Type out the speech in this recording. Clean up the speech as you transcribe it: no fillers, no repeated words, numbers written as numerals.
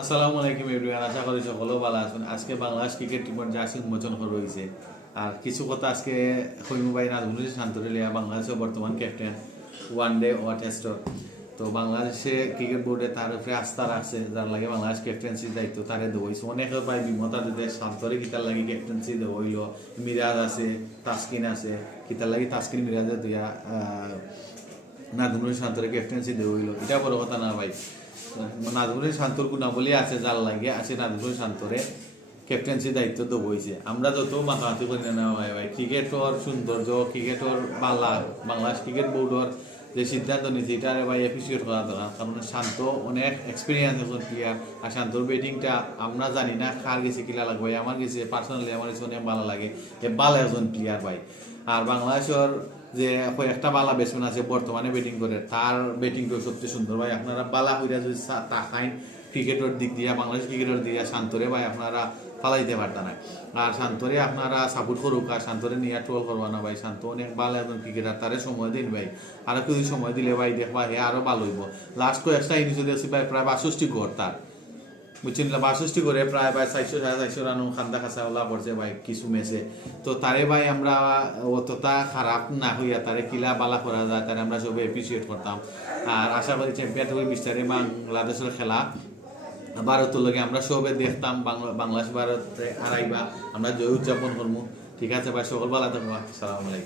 আসসালামু আলাইকুম এভরিওয়ান, আশা করি সকলেও ভালো আছেন। আজকে বাংলাদেশ ক্রিকেট টিমের জার্সি উন্মোচন করা হয়েছে। আর কিছু কথা আজকে খৈমু ভাই নাজমুল শান্তরিলিয়া বাংলাদেশের বর্তমান ক্যাপ্টেন ওয়ান ডে ও টেস্টর। তো বাংলাদেশে ক্রিকেট বোর্ডে তার উপরে আস্থা রাখছে, যার লাগে বাংলাদেশ ক্যাপ্টেন্সির দায়িত্ব তারে দেওয়াইছে। অনেকে ভাই বিমতা দিতে শান্তরে কিতার লাগি ক্যাপ্টেন্সি দেওয়া হইল। মিরাজ আছে, তাসকিন আছে, কিতার লাগি তাসকিন মিরাজে দিয়া নাজমুল শান্তরে ক্যাপ্টেন্সি দেওয়া হইল। এটা বড় কথা না ভাই। নাজমুল শান্তর গুণাবলী আছে, যার লাগে আছে নাজমুল শান্তরে ক্যাপ্টেন্সি দায়িত্ব তো বইছে। আমরা যত মাতামাতি করি না ভাই ভাই ক্রিকেটর সৌন্দর্য, ক্রিকেটর বাংলাদেশ ক্রিকেট বোর্ডর যে সিদ্ধান্ত নিচ্ছে এটারে ভাই অ্যাপ্রিসিয়েট করা দরকার। কারণ শান্ত অনেক এক্সপিরিয়েন্স একজন প্লেয়ার, আর শান্তর ব্যাটিংটা আমরা জানি না কার গেছে কিলা লাগবে। আমার গেছে পার্সোনালি আমার কাছে অনেক ভালো লাগে, যে ভালো একজন প্লেয়ার ভাই। আর বাংলাদেশের যে একটা বালা ব্যাটসম্যান আছে বর্তমানে ব্যাটিং করে, তার ব্যাটিংটাও সবচেয়ে সুন্দর ভাই। আপনারা বালা হইয়া যদি তাকাইন ক্রিকেটের দিক দিয়া, বাংলাদেশ ক্রিকেটের দিক দিয়া শান্তরে ভাই আপনারা ফালাইতে পারতেন না। আর শান্তরে আপনারা সাপোর্ট করুক, আর শান্তরে নিয়ে ট্রোল করবা না ভাই। শান্ত অনেক ভালো একজন ক্রিকেটার, তারে সময় দিন ভাই। আরো কিছু সময় দিলে ভাই দেখবা হে আরো ভালো হইব। লাস্ট কয়েকটা ইনিংস দেখছি ভাই প্রায় 62 গড় তার, বুঝছেন না? 62 করে প্রায় ভাই 400-450 রান খান্দা খাসা ওলা পড়ছে ভাই কিছু ম্যাচে। তো তারে ভাই আমরা অতটা খারাপ না হইয়া তারে কিলা বালা করা যায়, তারে আমরা সবাই অ্যাপ্রিসিয়েট করতাম। আর আশা করি চ্যাম্পিয়ন হয়ে বিস্তারে বাংলাদেশের খেলা ভারতের লগে আমরা সবে দেখতাম। বাংলাদেশ ভারতে হারাইবা, আমরা জয় উদযাপন করবো। ঠিক আছে ভাই, সকল ভালো থাকবা। আসসালামু আলাইকুম।